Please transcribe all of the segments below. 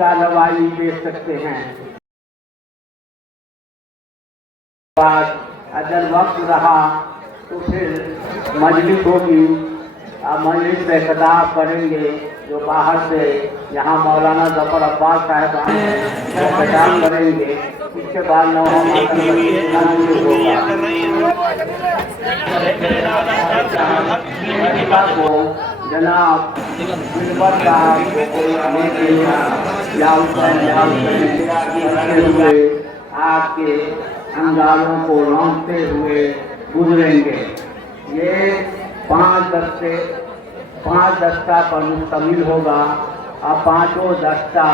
का दवाई ले सकते हैं। अगर वक्त रहा तो फिर मजलिस होगी, मजलिस में खिताब करेंगे जो बाहर से यहाँ मौलाना जफर अब्बास साहब आए हैं, वो खिताब करेंगे। इसके बाद जनाब आपके अंगारों को रौंदते हुए गुजरेंगे। ये 5 दस्ता पर मुश्तमिल होगा और 5 दस्ता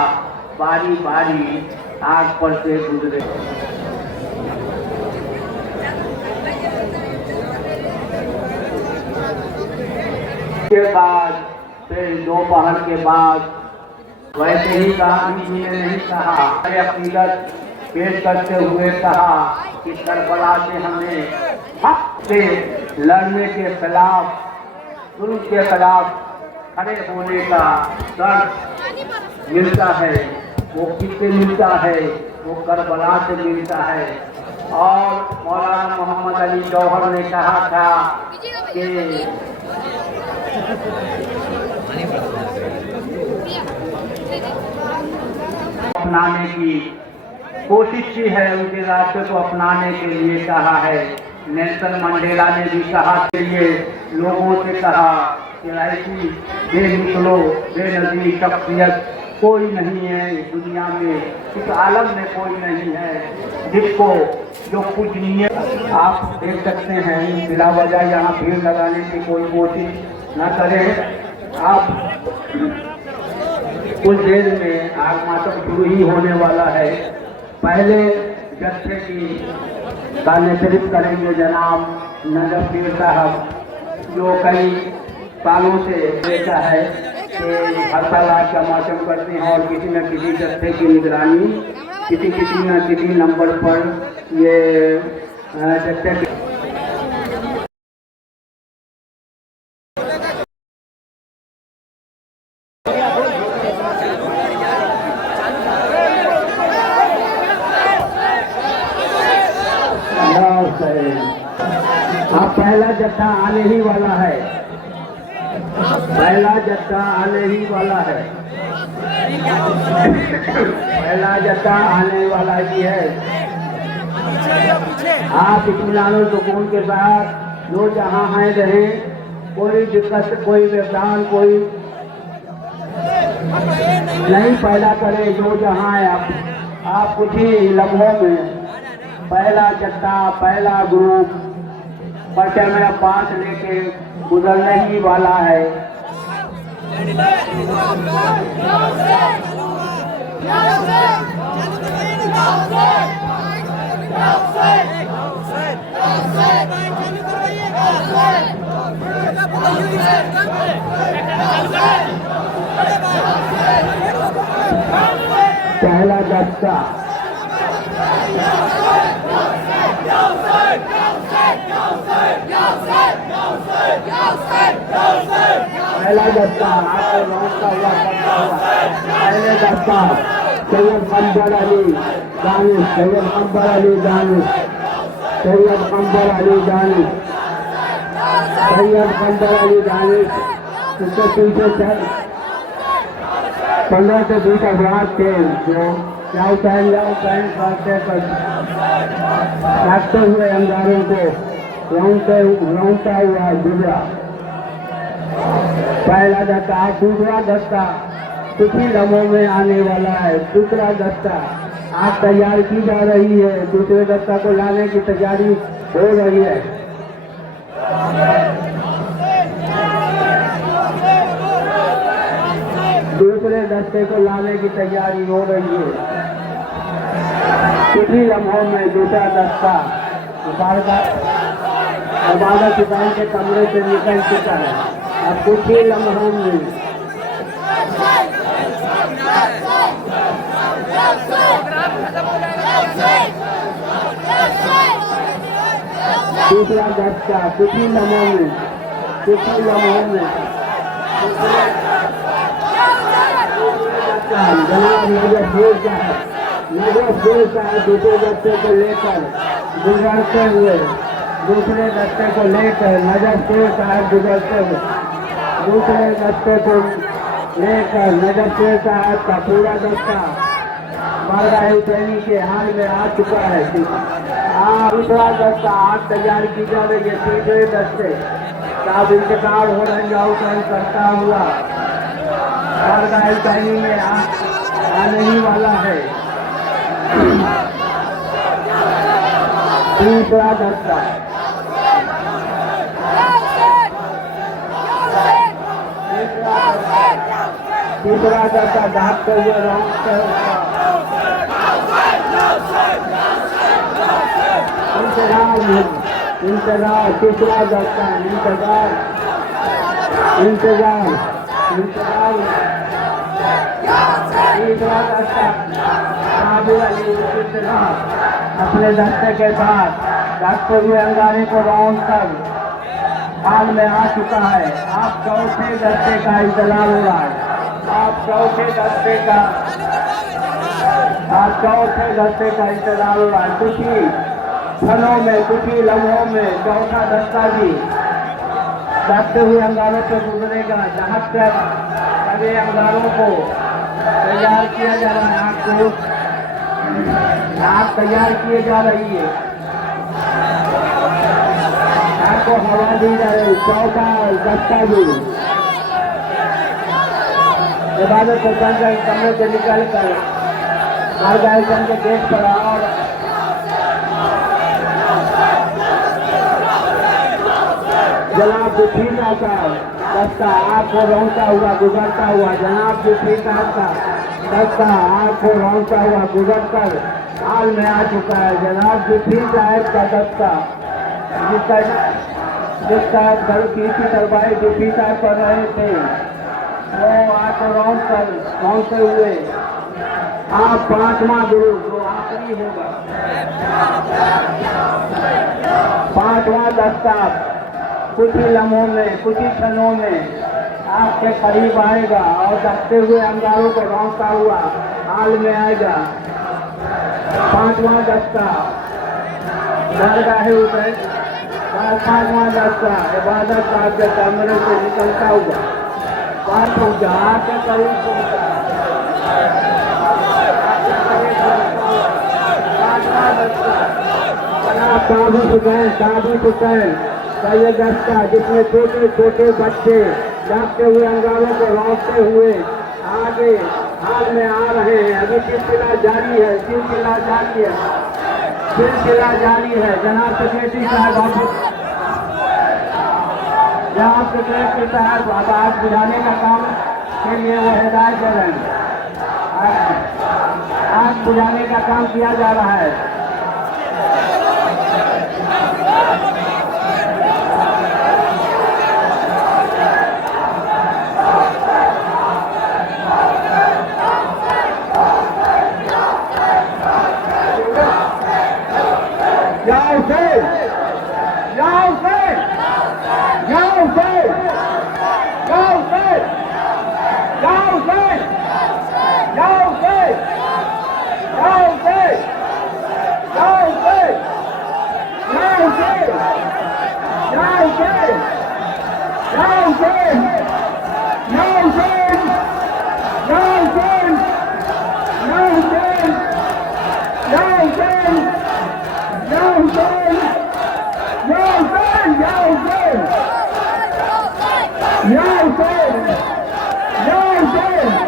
बारी बारी आग पर से गुजरे। के बाद फिर दोपहर के बाद वैसे ही कहा, ने नहीं कहा, अकीदत पेश करते हुए कहा कि करबला से हमें हक से लड़ने के खिलाफ, जुल्म के खिलाफ खड़े होने का दर्द मिलता है। वो किससे मिलता है? वो करबला से मिलता है। और मौलाना मोहम्मद अली जौहर ने कहा था कि अपनाने की कोशिश की है, उनके रास्ते को अपनाने के लिए कहा है। नेल्सन मंडेला ने भी कहा के लिए लोगों से कहा कि ऐसी बेमिसलो बेनज़ीर शख्सियत कोई नहीं है दुनिया में, इस आलम में कोई नहीं है जिसको जो कुछ नहीं। आप देख सकते हैं बिला वजह यहाँ भीड़ लगाने की कोई कोशिश न करें। आप कुछ देर में आग मातम शुरू ही होने वाला है। पहले जत्थे की गाने शरीफ करेंगे जनाब नजफ पीर साहब, जो कई सालों से देखा है कि हड़ताल का मौसम करते हैं और किसी न किसी जत्थे की निगरानी किसी न किसी नंबर पर ये जत्थे की पहला जत्था आने ही वाला है, पहला जत्था आने ही वाला है, पहला जत्था आने वाला ही है। आप इत्मीनान सुकून के साथ जो जहाँ हैं रहें, कोई दिक्कत कोई व्यवधान कोई नहीं पैदा करे। जो जहाँ है आप कुछ ही लम्हों में पहला जत्था पहला ग्रुप पर कैमरा 5 लेके गुजरने ही वाला है। पहला दस्ता पहला दस्ता आपको लौटता हुआ पहले दस्ता सैयद कंबर अली दानिश, सैयद कंबर अली दानिश, सैयद कंबर अली दानिश, सैयद कंबर अली दानिश। इसके पीछे 15 से 20 अफराद थे जो जाओ पहन रखते हुए अंगारों को रौंदता हुआ गुजरा। पहला दस्ता, दूसरा दस्ता कुछ ही लम्हों में आने वाला है। दूसरा दस्ता आज तैयार की जा रही है, दूसरे दस्ता को लाने की तैयारी हो रही है। दूसरे दस्ते को लाने की तैयारी हो रही है। कुछ ही लम्हों में दूसरा दस्ता इबादत दुकान के कमरे से निकल चुका है। अब कुछ ही लम्हों में दूसरा दस्ता कुछ ही लम्हों में जनाब नजफगुल साहब दूसरे दस्ते को लेकर गुजरते हुए दूसरे दस्ते को लेकर नजफगुल साहब गुजरते हुए दूसरे दस्ते को लेकर नजफगुल साहब का पूरा दस्ता बारगाह हुसैनी के हाल में आ चुका है। दूसरा दस्ता आज तैयार की जा रही है। तीसरे दस्ते का इंतजार हो रहा हुसैन करता हुआ बारगाह हुसैनी में आने ही वाला है। तीसरा दस्ता भागते हुए इंतजार तीसरा दस्ता इंतजार तीसरा दस्ता अपने दस्ते के साथ भागते हुए अंगारे को राउंड कर हाल में आ चुका है। आप चौथे दस्ते का इंतजार हो रहा है। आप चौथे दस्ते का इंतजार हो रहा है। कुछ ही क्षणों में कुछ ही लम्हों में चौथा दस्ता भी भागते हुए अंगारों से गुजरेगा। जहाँ तक सभी अंगारों को तैयार किया जा रहा है। आग तैयार किए जा रही है। आपको हवा दी जा रही। चौथा दस्ता भी इबादत को कमरे से निकल कर बारगाह हुसैन के गेट पर और जनाब जुफीसा का दस्ता आपको रौंदता हुआ गुजरता हुआ जनाब जुफीसा का दस्ता आपको रौंदता हुआ गुजर कर हाल में आ चुका है। जनाब जुफी साहब का दस्ता जिसका पीछी दरबारी जुफी साहब कर रहे थे वो आपको रौंदते हुए आप पांचवा गुरु जो आखिरी होगा पांचवा दस्ता कुछ ही लम्हों में कुछ ही क्षणों में आपके करीब आएगा और दबते हुए अंगारों को रौंदता हुआ हाल में आएगा। पांचवा दस्ता बारगाह हुसैन पांचवा दस्ता इबादत साहब के कमरे से निकलता हुआ बाहर पहुंचा आके करीब पहुंचा। पांचवा दस्ता साबित हुसैन का ये दस्ता जिसमें छोटे छोटे बच्चे जागते हुए अंगारों को रौंदते हुए आगे हाल में आ रहे हैं। अभी सिलसिला जारी है जनाब सेक्रेटरी साहब जनाब सेक्रेटरी साहब आवाज बुझाने का काम के लिए वो हिदायत दे रहे हैं। आग बुझाने का काम किया जा रहा है। No,